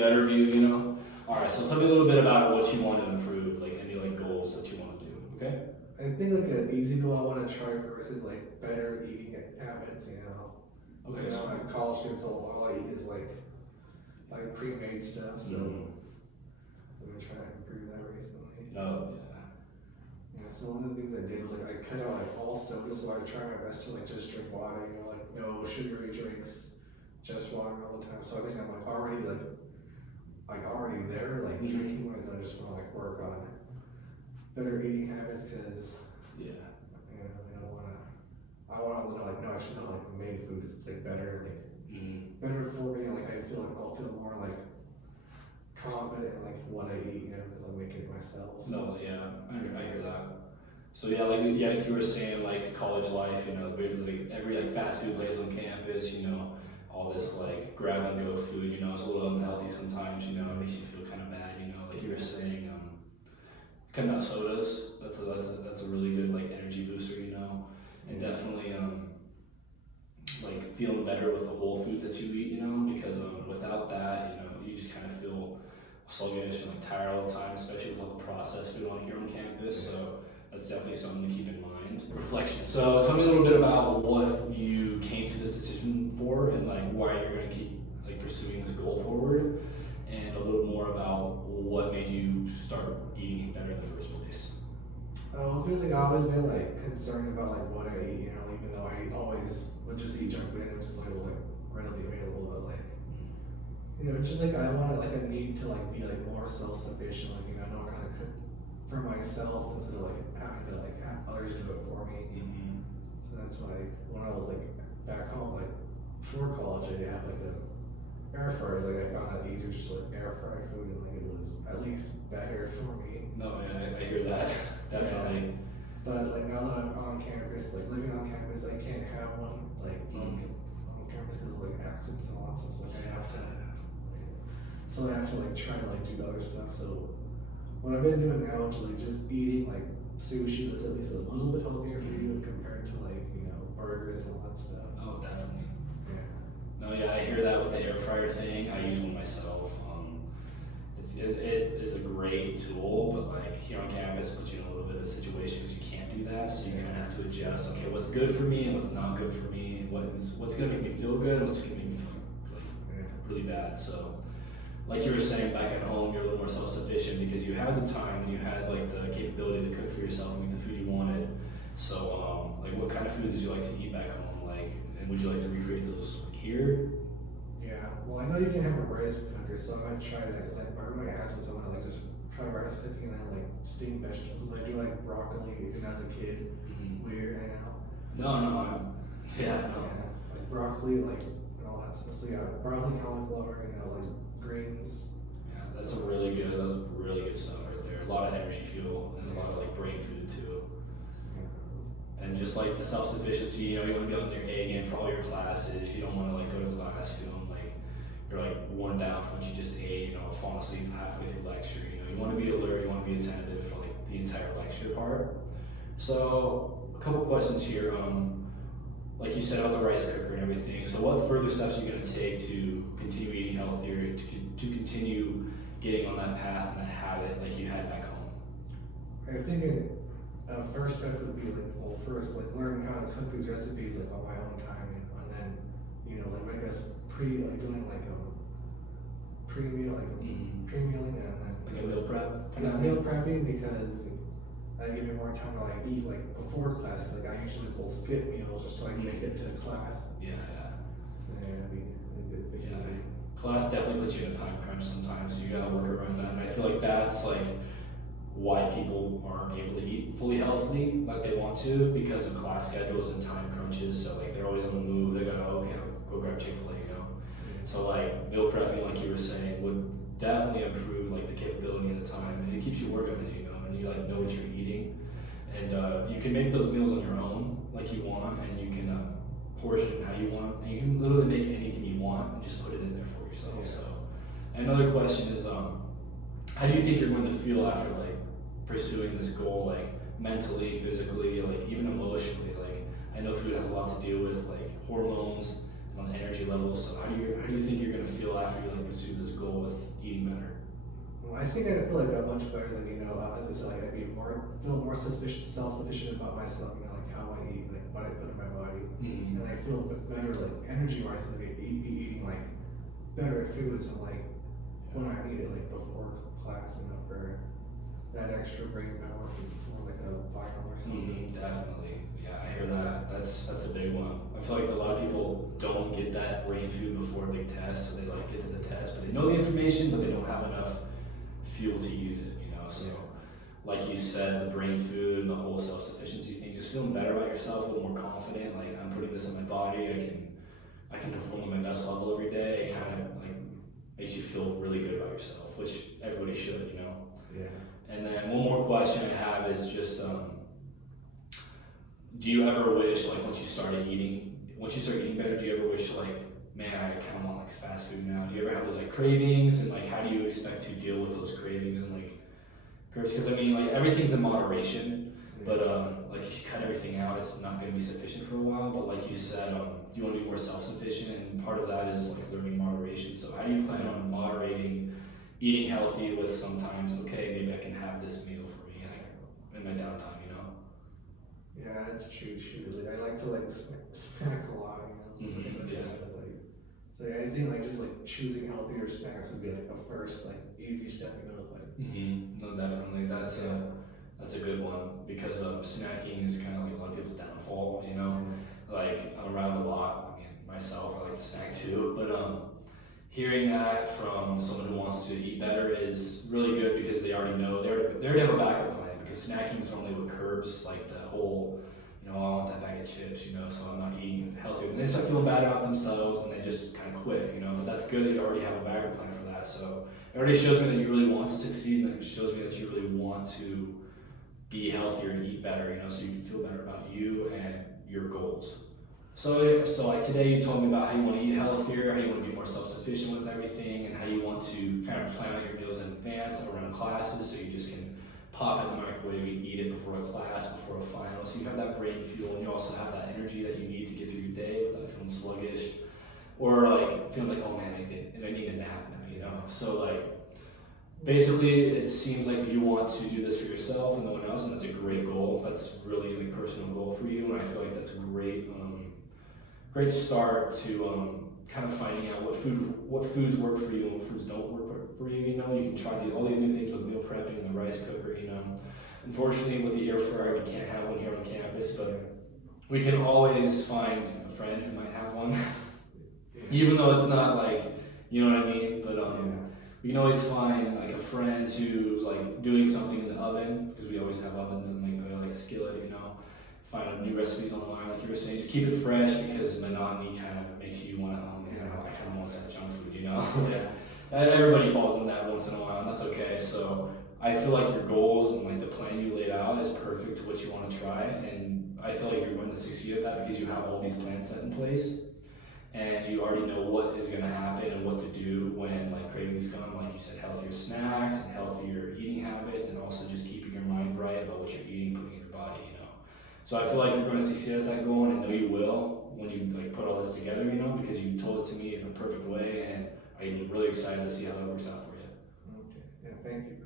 better view, you know? All right, so tell me a little bit about what you want to improve, like any like goals that you want to do, okay? I think like an easy goal I want to try first is like better eating habits. Okay, You know, so, like college students, all I eat is like pre-made stuff. So I've been trying to improve that recently. no, Yeah. So one of the things I did was like I cut out like all soda, so I try my best to like just drink water. You know, like no sugary drinks, just water all the time. So I think I'm like already already there, like drinking wise. I just want to like work on better eating habits because yeah, I want to know like no, actually not like made foods. It's like better better for me. Like I feel like I'll feel more like confident in like what I eat, because I'm making it myself. no, yeah, I hear that. So yeah, like you were saying, like college life, you know, like every like fast food place on campus, you know, all this like grab and go food, you know, it's a little unhealthy sometimes, you know, it makes you feel kind of bad, you know, like you were saying, cutting out sodas, that's a really good like energy booster, you know, and definitely like feeling better with the whole foods that you eat, you know, because without that, you know, you just kind of feel sluggish and like tired all the time, especially with all the processed food on here on campus. So that's definitely something to keep in mind. Reflection. So tell me a little bit about what you came to this decision for, and like why you're going to keep like pursuing this goal forward, and a little more about what made you start eating better in the first place. Because like I've always been like concerned about like what I eat, even though I always would just eat junk food and it was just like was like readily available, but like it's just like I want like a need to like be like more self-sufficient, like know how to cook for myself instead of like having to like have others do it for me. So that's why when I was like back home, like before college, I had like a air fryers. Like I found that easier just to like air fry food, and like it was at least better for me. No, yeah, I hear that. Definitely. But like now that I'm on campus, like living on campus, I can't have one like on campus because of like accidents and all that stuff. So like, I have to like try to like do other stuff. So what I've been doing now is like just eating like sushi that's at least a little bit healthier for you compared to like burgers and all that stuff. Oh, definitely. Yeah. No, yeah, I hear that with the air fryer thing. I use one myself. It is a great tool, but like here on campus, puts you in a little bit of a situation because you can't do that. So you kind of have to adjust. Okay, what's good for me and what's not good for me. What's gonna make me feel good and what's gonna make me feel like really bad. So, like you were saying, back at home, you're a little more self-sufficient because you had the time and you had like the capability to cook for yourself and make the food you wanted. So, like, what kind of foods did you like to eat back home? Like, and would you like to recreate those like here? Yeah, well, I know you can have a rice cooker, so I might try that. Cause like, I remember I asked someone to like just try rice cooking and then like steamed vegetables. I do like broccoli even as a kid. Weird, I know. Yeah, no. Yeah, like broccoli, like and all that stuff. So yeah, broccoli, cauliflower, like greens. Yeah, that's really good stuff right there. A lot of energy fuel and a lot of like brain food too. And just like the self-sufficiency, you want to be on your A game for all your classes. You don't want to like go to class feeling like you're like worn down from what you just ate, falling asleep halfway through lecture. You want to be alert, you want to be attentive for like the entire lecture part. So a couple questions here. Like you said about the rice cooker and everything. So what further steps are you going to take to continue eating healthier, to continue getting on that path and that habit like you had back home? I think first step would be like, well, first like learning how to cook these recipes like on my own time, and then like I guess doing like a pre-meal pre-mealing, and then like a meal prep kind of thing? Meal prepping, because I give me more time to like eat like before class. Like I usually will skip meals just to like make it to class. Yeah. So yeah, it'd be a good thing. Yeah. Class definitely puts you in a time crunch sometimes. So you gotta work around that, and I feel like that's like why people aren't able to eat fully healthy like they want to, because of class schedules and time crunches. So like they're always on the move. They gotta go grab Chick-fil-A, So like meal prepping, like you were saying, would definitely improve like the capability and the time, and it keeps you organized, and you like know what you're eating, and you can make those meals on your own like you want, and you can portion how you want, and you can literally make anything you want and just put it in there for yourself. Yeah. So another question is, how do you think you're going to feel after like pursuing this goal, like mentally, physically, like even emotionally? Like I know food has a lot to do with like hormones and on the energy level. So how do you think you're gonna feel after you like pursue this goal with eating better? Well, I think I feel like I'm much better than as I said, like I'd be feel more self sufficient about myself. Like how I eat, like what I put in my body, Mm-hmm. and I feel better, like energy wise, like be eating like better foods and like when I need it, like before class, for that extra brain power before like a final or something. Mm-hmm, definitely. Yeah, I hear that. That's a big one. I feel like a lot of people don't get that brain food before a big test, so they like get to the test, but they know the information, but they don't have enough fuel to use it. So like you said, the brain food and the whole self-sufficiency thing, just feeling better about yourself, a little more confident. Like I'm putting this in my body, I can perform at my best level every day. It kind of like makes you feel really good about yourself, which everybody should. Yeah. And then one more question I have is just, do you ever wish, like once you start eating better, do you ever wish like, man, I kind of want like fast food now? Do you ever have those like cravings, and like how do you expect to deal with those cravings and like curves? Because I mean, like everything's in moderation, but like if you cut everything out, it's not going to be sufficient for a while. But like you said, you want to be more self-sufficient, and part of that is like learning moderation. So how do you plan on moderating eating healthy with sometimes, okay, maybe I can have this meal for me in my downtime? Yeah, that's true. Like I like to like snack a lot. Mm-hmm, yeah. So yeah, I think like just like choosing healthier snacks would be like the first like easy step in the like. Mm-hmm. No, definitely. That's a good one, because snacking is kind of like a lot of people's downfall. Like I'm around a lot. I mean, myself, I like to snack too, but hearing that from someone who wants to eat better is really good, because they already know they already have a backup plan, because snacking is normally what curbs like the whole, I want that bag of chips, so I'm not eating healthy. And they start feeling bad about themselves and they just kind of quit. But that's good that you already have a backup plan for that. So it already shows me that you really want to succeed, and it shows me that you really want to be healthier and eat better, so you can feel better about you and your goals. So like today you told me about how you want to eat healthier, how you want to be more self-sufficient with everything, and how you want to kind of plan out your meals in advance around classes, so you just can pop in the microwave and eat it before a class, before a final. So you have that brain fuel, and you also have that energy that you need to get through your day without feeling sluggish, or like feeling like, oh man, I need a nap now. So like basically it seems like you want to do this for yourself and no one else, and that's a great goal. That's really a personal goal for you, and I feel like that's a great start to kind of finding out what foods work for you and what foods don't work for you. You can try all these new things with meal prepping and the rice cooker. Unfortunately with the air fryer we can't have one here on campus, but we can always find a friend who might have one. Even though it's not like, you know what I mean, but we can always find like a friend who's like doing something in the oven, because we always have ovens and like a skillet. Find new recipes online, like you were saying. Just keep it fresh, because monotony kind of makes you want to, I kind of want that junk food. Yeah. Everybody falls into that once in a while, and that's okay. So I feel like your goals and like the plan you laid out is perfect to what you want to try, and I feel like you're going to succeed at that because you have all these plans set in place, and you already know what is going to happen and what to do when like cravings come. Like you said, healthier snacks and healthier eating habits, and also just keeping your mind right about what you're eating, putting in your body. So I feel like you're going to succeed at that goal, and I know you will when you like put all this together, because you told it to me in a perfect way, and I'm really excited to see how that works out for you. Okay. Yeah. Thank you.